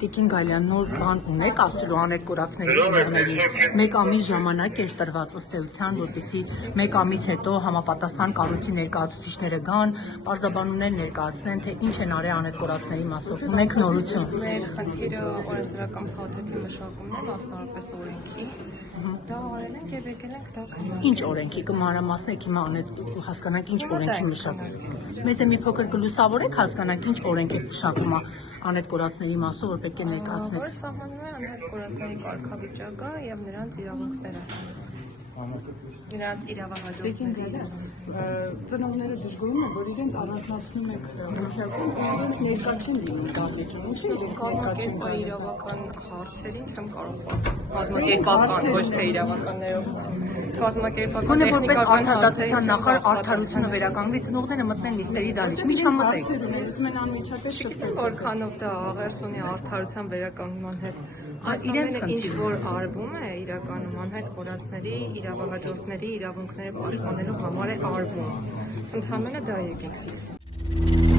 Տիկին Գալյան, նոր բան ունեք ասելու անետ կորածների ծնողներին։ Մեկ ամիս ժամանակ էր տրված ըստ էության, որպեսզի մեկ ամիս հետո համապատասխան կառույցի ներկայացուցիչները գան, պարզաբանումներ ներկայացնեն, թե ինչ են արել անետ կորածների մասով։ Ունեք նորություն։ Մեր խնդիրը օրենսդրական փաթեթի մշակումն է, մասնավորապես օրենքի։ Դա արել ենք եւ եկել ենք դա քննարկել։ Ինչ օրենքի կմանրամասնեք հիմա անետ հասկանանք ինչ օրենքի մշակում։ Մեզ մի փոքր կլուսավորեք հասկանանք ինչ օրենք է մշակում անետ կորածների մասով, որ պետք է ներկայացնեք։ Որը սահմանում է անհետ կորածների կարգավիճակը եւ նրանց իրավունքները։ Նրանց իրավահաջորդների ծնողները դժգոհում են, որ իրենց առանձնացնում եք հնչակում, իրենք ներկա չեն լինում դահլիճում։ Ինչու՞ կազմակերպա իրավական հարցերին չեմ կարող կազմակերպական ոչ թե իրավականներով կազմակերպական տեխնիկական արդարացության նախարար արդարությունը վերականգնի ծնողները մտնեն նիստերի դահլիճ միջամտեք Մեն անմիջապես շփվել որքանով դա աղերս ունի արդարության վերականգնման հետ իրենց ինչ որ արվում է իրականում անհետ կորածների իրավահաջորդների իրավունքները պաշտպանելու համար է արվում ընդհանրապես դա եկեք ֆիքս